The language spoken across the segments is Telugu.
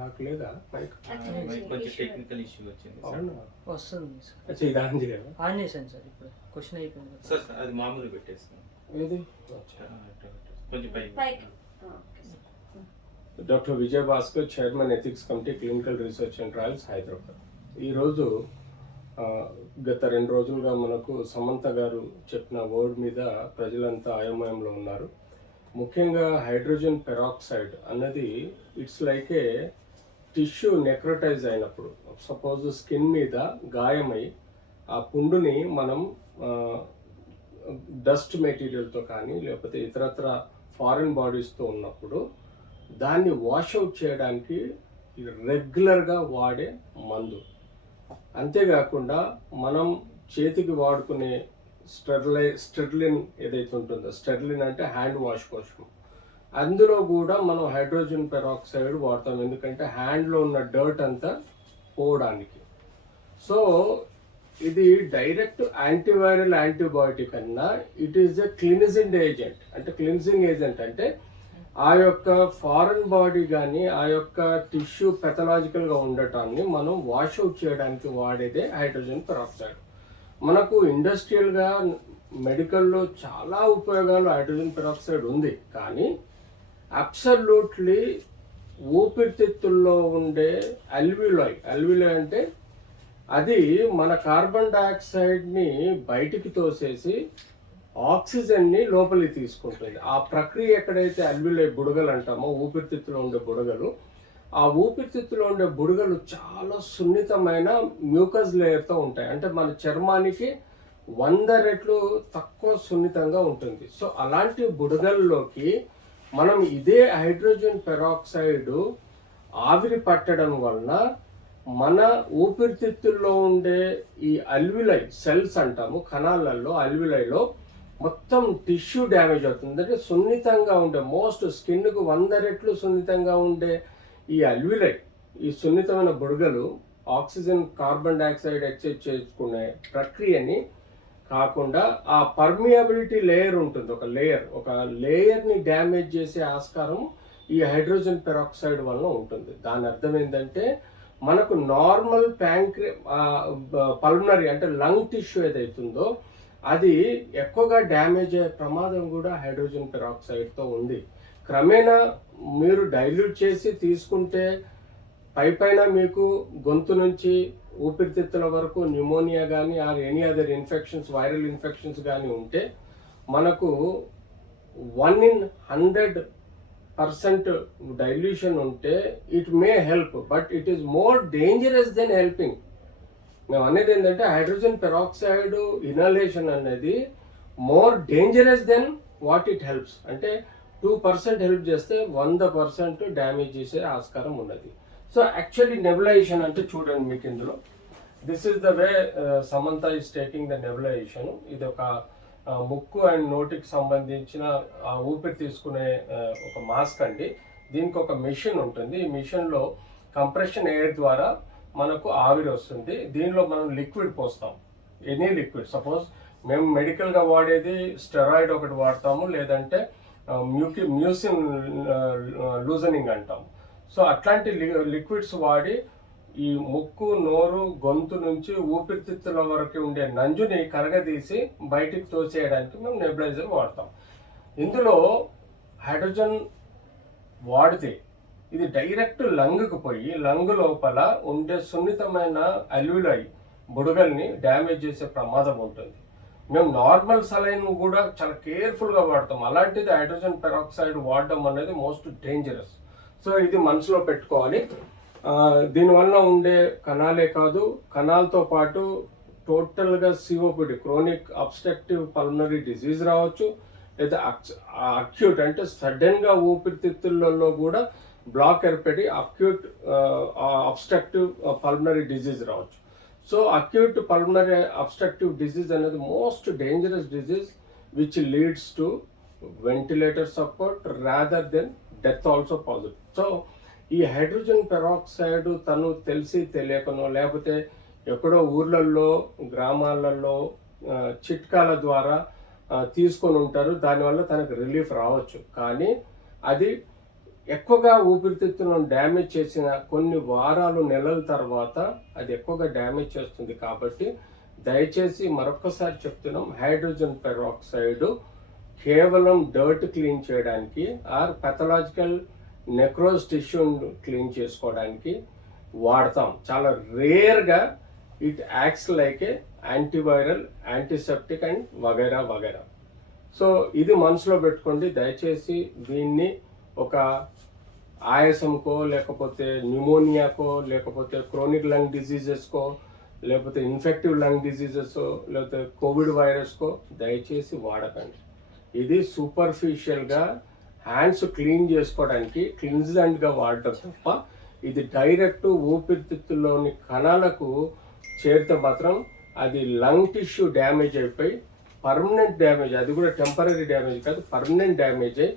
నాకు లేదా మైక్ కొంచెం టెక్నికల్ ఇష్యూ వచ్చింది సార్. అవునా వస్తుంది సార్. అచ్చా ఇది ఆన్ చేయాలా ఆన్ చేశాను సార్, ఇప్పుడు క్వశ్చన్ అయిపోయింది కదా. సార్ అది మామూలు పెట్టేస్తాను. ఏది అచ్చా. కొంచెం పైకి. Doctor Vijay Bhaskar, chairman ethics committee, clinical research and trials, Hyderabad. ఈరోజు గత 2 రోజులుగా మనకు సమంత గారు చెప్పిన వర్డ్ మీద ప్రజలంతా అయోమయంలో ఉన్నారు. ముఖ్యంగా హైడ్రోజన్ పెరాక్సైడ్ అన్నది it's like A tissue necrotise అయినప్పుడు, సపోజ్ స్కిన్ మీద గాయమై ఆ పుండుని మనం డస్ట్ మెటీరియల్తో కానీ లేకపోతే ఇతరత్ర ఫారిన్ బాడీస్తో ఉన్నప్పుడు దాన్ని వాషౌట్ చేయడానికి రెగ్యులర్గా వాడే మందు. అంతేకాకుండా మనం చేతికి వాడుకునే స్టెర్లిన్ ఏదైతే ఉంటుందో, స్టెర్లిన్ అంటే హ్యాండ్ వాష్ కోసం, అందులో కూడా మనం హైడ్రోజన్ పెరాక్సైడ్ వాడతాం. ఎందుకంటే హ్యాండ్లో ఉన్న డర్ట్ అంతా పోవడానికి. సో ఇది డైరెక్ట్ యాంటీవైరల్ యాంటీబయాటిక్ అన్నా ఇట్ ఈస్ ఎ క్లినిజింగ్ ఏజెంట్. అంటే క్లిన్జింగ్ ఏజెంట్ అంటే ఆ యొక్క ఫారెన్ బాడీ కానీ ఆ యొక్క టిష్యూ పెథలాజికల్గా ఉండటాన్ని మనం వాషౌట్ చేయడానికి వాడేదే హైడ్రోజన్ పెరాక్సైడ్. మనకు ఇండస్ట్రియల్గా మెడికల్లో చాలా ఉపయోగాలు హైడ్రోజన్ పెరాక్సైడ్ ఉంది. కానీ అబ్సల్యూట్లీ ఊపిరితిత్తుల్లో ఉండే అల్విలాయ్ అంటే అది మన కార్బన్ డైఆక్సైడ్ని బయటికి తోసేసి ఆక్సిజన్ని లోపలికి తీసుకుంటుంది. ఆ ప్రక్రియ ఎక్కడైతే అల్విలాయ్ బుడగలు అంటామో, ఊపిరితిత్తులో ఉండే బుడగలు, ఆ ఊపిరితిత్తులో ఉండే బుడగలు చాలా సున్నితమైన మ్యూకస్ లేయర్తో ఉంటాయి. అంటే మన చర్మానికి 100 రెట్లు తక్కువ సున్నితంగా ఉంటుంది. సో అలాంటి బుడగల్లోకి మనం ఇదే హైడ్రోజన్ పెరాక్సైడ్ ఆవిరి పట్టడం వలన మన ఊపిరితిత్తుల్లో ఉండే ఈ అల్విలై సెల్స్ అంటాము, కణాలలో అల్విలైలో మొత్తం టిష్యూ డ్యామేజ్ అవుతుంది. అంటే సున్నితంగా ఉండే స్కిన్కు 100 రెట్లు సున్నితంగా ఉండే ఈ అల్విలై, ఈ సున్నితమైన బుడగలు ఆక్సిజన్ కార్బన్ డైఆక్సైడ్ ఎక్స్చేంజ్ చేసుకునే ప్రక్రియని కాకుండా ఆ పర్మియబిలిటీ లేయర్ ఉంటుంది, ఒక లేయర్ని డ్యామేజ్ చేసే ఆస్కారం ఈ హైడ్రోజన్ పెరాక్సైడ్ వలన ఉంటుంది. దాని అర్థం ఏంటంటే మనకు నార్మల్ పల్మనరీ అంటే లంగ్ టిష్యూ ఏదైతుందో అది ఎక్కువగా డ్యామేజ్ అయ్యే ప్రమాదం కూడా హైడ్రోజన్ పెరాక్సైడ్తో ఉంది. క్రమేణా మీరు డైల్యూట్ చేసి తీసుకుంటే పైన మీకు గొంతు నుంచి ఊపిరితిత్తుల వరకు న్యూమోనియా కానీ or any other infections, viral infections కానీ ఉంటే మనకు 1 in 100% డైల్యూషన్ ఉంటే it may help, but it is more dangerous than helping. మేము అనేది ఏంటంటే హైడ్రోజన్ పెరాక్సైడ్ ఇనలేషన్ అనేది more dangerous than what it helps. అంటే 2% హెల్ప్ చేస్తే 100% డ్యామేజ్ చేసే ఆస్కారం ఉన్నది. సో యాక్చువల్లీ నెబులైజేషన్ అంటే చూడండి మీకు ఇందులో, this is the way Samantha is taking the nebulisation. ఇది ఒక ముక్కు అండ్ నోటికి సంబంధించిన ఊపిరి తీసుకునే ఒక మాస్క్ అండి. దీనికి ఒక మిషన్ ఉంటుంది. ఈ మిషన్లో కంప్రెషన్ ఎయిర్ ద్వారా మనకు ఆవిరి వస్తుంది. దీనిలో మనం లిక్విడ్ పోస్తాం, ఎనీ లిక్విడ్. సపోజ్ మేము మెడికల్గా వాడేది స్టెరాయిడ్ ఒకటి వాడతాము, లేదంటే మ్యూసిన్ లూజనింగ్ అంటాము. సో అట్లాంటి లిక్విడ్స్ వాడి ఈ ముక్కు, నోరు, గొంతు నుంచి ఊపిరితిత్తుల వరకు ఉండే నంజుని కరగదీసి బయటికి తోసేయడానికి మేము నెబులైజర్ వాడతాం. ఇందులో హైడ్రోజన్ వాడితే ఇది డైరెక్ట్ లంగ్కు పోయి లంగ్ లోపల ఉండే సున్నితమైన అల్విలాయ్ బుడగల్ని డ్యామేజ్ చేసే ప్రమాదం ఉంటుంది. మేము నార్మల్ సలైన్ కూడా చాలా కేర్ఫుల్గా వాడతాం. అలాంటిది హైడ్రోజన్ పెరాక్సైడ్ వాడడం అనేది మోస్ట్ డేంజరస్. సో ఇది మనసులో పెట్టుకోవాలి. దీనివల్ల ఉండే కణాలే కాదు, కణాలతో పాటు టోటల్గా COPD, chronic obstructive pulmonary disease రావచ్చు, లేదా అక్యూట్ అంటే సడన్గా ఊపిరితిత్తులలో కూడా బ్లాక్ ఏర్పడి అక్యూట్ అబ్స్ట్రక్టివ్ పల్మనరీ డిజీజ్ రావచ్చు. So acute pulmonary obstructive disease అనేది most dangerous disease which leads to ventilator support rather than death also possible. So ఈ హైడ్రోజన్ పెరాక్సైడ్ తను తెలిసి తెలియకనో లేకపోతే ఎక్కడో ఊర్లలో గ్రామాలలో చిట్కాల ద్వారా తీసుకొని ఉంటారు. దానివల్ల తనకు రిలీఫ్ రావచ్చు. కానీ అది ఎక్కువగా ఊపిరితిత్తులను డ్యామేజ్ చేసిన కొన్ని వారాలు నెలల తర్వాత అది ఎక్కువగా డ్యామేజ్ చేస్తుంది. కాబట్టి దయచేసి మరొకసారి చెప్తున్నాం, హైడ్రోజన్ పెరాక్సైడ్ కేవలం డర్ట్ క్లీన్ చేయడానికి ఆర్ పెథలాజికల్ నెక్రోజ్ టిష్యూని క్లీన్ చేసుకోవడానికి వాడతాం. చాలా రేర్గా it acts like A antiviral, antiseptic and వగైరా వగైరా. సో ఇది మనసులో పెట్టుకోండి. దయచేసి దీన్ని ఒక ఆయాసంకో, లేకపోతే న్యూమోనియాకో, లేకపోతే క్రోనిక్ లంగ్ డిసీజెస్కో, లేకపోతే ఇన్ఫెక్టివ్ లంగ్ డిసీజెస్, లేకపోతే కోవిడ్ వైరస్కో దయచేసి వాడకండి. ఇది సూపర్ఫిషియల్గా హ్యాండ్స్ క్లీన్ చేసుకోవడానికి క్లిన్జెంట్గా వాడటం తప్ప ఇది డైరెక్ట్ ఊపిరితిత్తుల్లోని కణాలకు చేరితే మాత్రం అది లంగ్ టిష్యూ డ్యామేజ్ అయిపోయి పర్మనెంట్ డ్యామేజ్, అది కూడా టెంపరీ డ్యామేజ్ కాదు, పర్మనెంట్ డ్యామేజ్ అయ్యి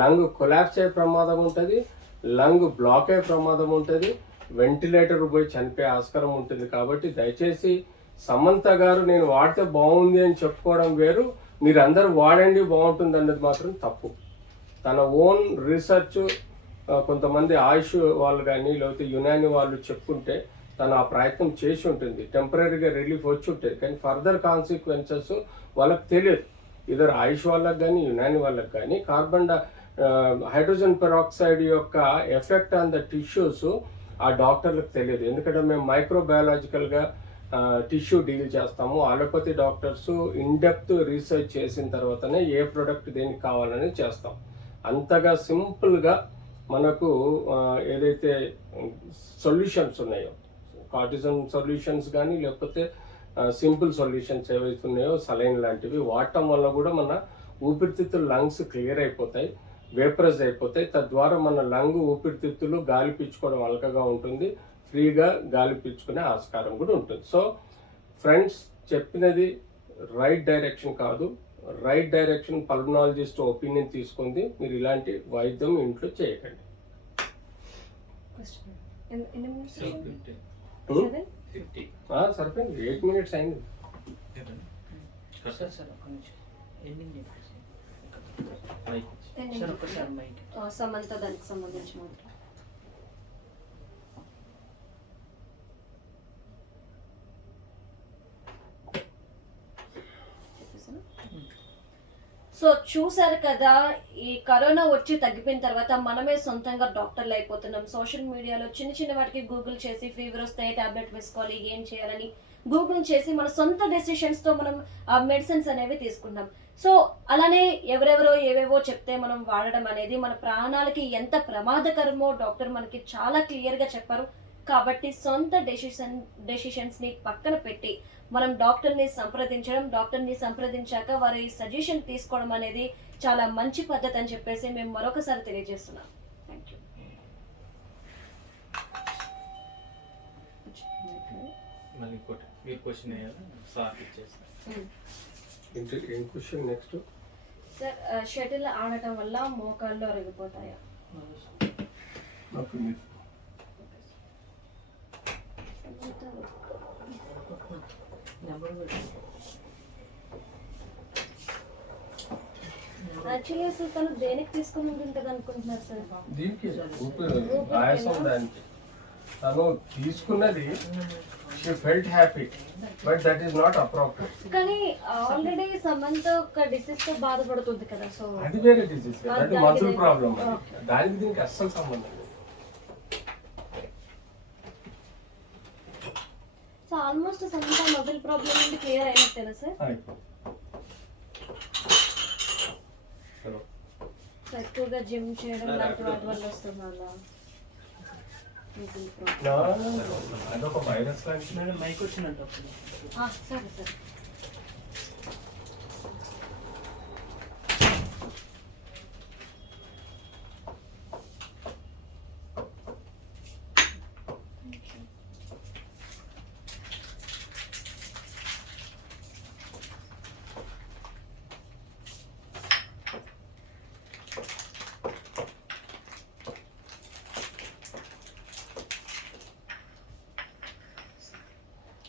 లంగ్ కొలాప్స్ అయ్యే ప్రమాదం ఉంటుంది, లంగ్ బ్లాక్ అయ్యే ప్రమాదం ఉంటుంది, వెంటిలేటర్ పోయి చనిపోయే ఆస్కారం ఉంటుంది. కాబట్టి దయచేసి సమంత గారు నేను వాడితే బాగుంది అని చెప్పుకోవడం వేరు, మీరు అందరూ వాడండి బాగుంటుంది అన్నది మాత్రం తప్పు. తన ఓన్ రీసెర్చ్ కొంతమంది ఆయుష్ వాళ్ళు కానీ లేకపోతే యునాని వాళ్ళు చెప్పుకుంటే తను ఆ ప్రయత్నం చేసి ఉంటుంది, టెంపరీగా రిలీఫ్ వచ్చి ఉంటుంది. కానీ ఫర్దర్ కాన్సిక్వెన్సెస్ వాళ్ళకి తెలియదు. ఇద్దరు ఆయుష్ వాళ్ళకి కానీ యునాని వాళ్ళకి కానీ హైడ్రోజన్ పెరాక్సైడ్ యొక్క ఎఫెక్ట్ ఆన్ ద టిష్యూస్ ఆ డాక్టర్లకు తెలియదు. ఎందుకంటే మేము మైక్రోబయాలజికల్గా టిష్యూ డీల్ చేస్తాము. అలోపతి డాక్టర్స్ ఇన్డెప్త్ రీసెర్చ్ చేసిన తర్వాతనే ఏ ప్రోడక్ట్ దేనికి కావాలని చేస్తాం. అంతగా సింపుల్గా మనకు ఏదైతే సొల్యూషన్స్ ఉన్నాయో, కార్టిజన్ సొల్యూషన్స్ కానీ లేకపోతే సింపుల్ సొల్యూషన్స్ ఏవైతే ఉన్నాయో సలైన్ లాంటివి వాడటం వల్ల కూడా మన ఊపిరితిత్తులు లంగ్స్ క్లియర్ అయిపోతాయి, వేపరైజ్ అయిపోతాయి. తద్వారా మన లంగ్ ఊపిరితిత్తులు గాలి పీల్చుకోవడం అలకగా ఉంటుంది, ఫ్రీగా గాలి పీల్చుకునే ఆస్కారం కూడా ఉంటుంది. సో ఫ్రెండ్స్, చెప్పినది రైట్ డైరెక్షన్ కాదు. రైట్ డైరెక్షన్ పల్మనాలజిస్ట్ ఒపీనియన్ తీసుకుంది. మీరు ఇలాంటి వైద్యం ఇంట్లో చేయకండి. సరిపోయింది, 8 minutes అయింది. సార్ ఒక్క నిమిషం ఎండింగ్ చెప్పేసి సార్ ఒక్కసారి మైక్ సమంత దానికి సంబంధించి మాత్రం సో చూసారు కదా, ఈ కరోనా వచ్చి తగ్గిపోయిన తర్వాత మనమే సొంతంగా డాక్టర్లు అయిపోతున్నాం. సోషల్ మీడియాలో చిన్న చిన్న వాటికి గూగుల్ చేసి ఫీవర్ వస్తే టాబ్లెట్ వేసుకోవాలి, ఏం చేయాలని గూగుల్ చేసి మన సొంత డెసిషన్స్తో మనం ఆ మెడిసిన్స్ అనేవి తీసుకుంటాం. సో అలానే ఎవరెవరో ఏవేవో చెప్తే మనం వాడడం అనేది మన ప్రాణాలకి ఎంత ప్రమాదకరమో డాక్టర్ మనకి చాలా క్లియర్గా చెప్పారు. కాబట్టి సొంత డెసిషన్స్ని పక్కన పెట్టి మనం డాక్టర్ని సంప్రదించాక వారి సజెషన్ తీసుకోవడం అనేది చాలా మంచి పద్ధతి అని చెప్పేసి మేము మరొకసారి తెలియజేస్తున్నాం. Thank you. మళ్ళీ ఇంకోటి మీరు క్వశ్చన్ అయ్యారు సార్ ఇచ్చేస్తాను. ఏం క్వశ్చన్ నెక్స్ట్? సార్, షటిల్ ఆడటం వల్ల మోకాళ్ళు అరిగిపోతాయా? యాక్చువల్లీ అసలు తను దేనికి తీసుకుని ఉంటుంది అనుకుంటున్నారు సార్? దీనికి ఆయాసం దానికి తను తీసుకున్నది she felt happy but that is not appropriate. కానీ ఆల్రెడీ సమంత ఒక డిసీజ్ తో బాధపడుతుంది కదా, సో అది వేరే డిసీజ్, అది మజిల్ ప్రాబ్లం. దానికి దీనికి అస్సలు సంబంధం లేదు. So almost Samantha muscle problem నుండి క్లియర్ అయినట్టేనా సార్? సో ఎక్కువగా జిమ్ చేయడం లాంటి వాటి వల్ల వస్తుంది అలా అదొక వైరస్ లాంటి. మేడం మైక్ వచ్చినట్టు సరే సార్.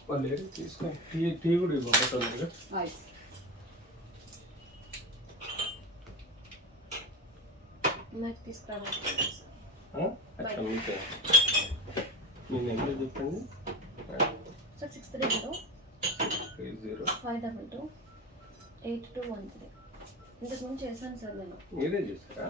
వాళ్ళు తీసుకొని టీ కూడా ఇవ్వబోతుంది. మైక్ తీసుకురావాలి అచ్చా మీకే మీ నెంబర్ చెప్పండి. 630 30 522 8213. ఇంతకుముందు చేశాను సార్ నేను. మీరే చేశారా?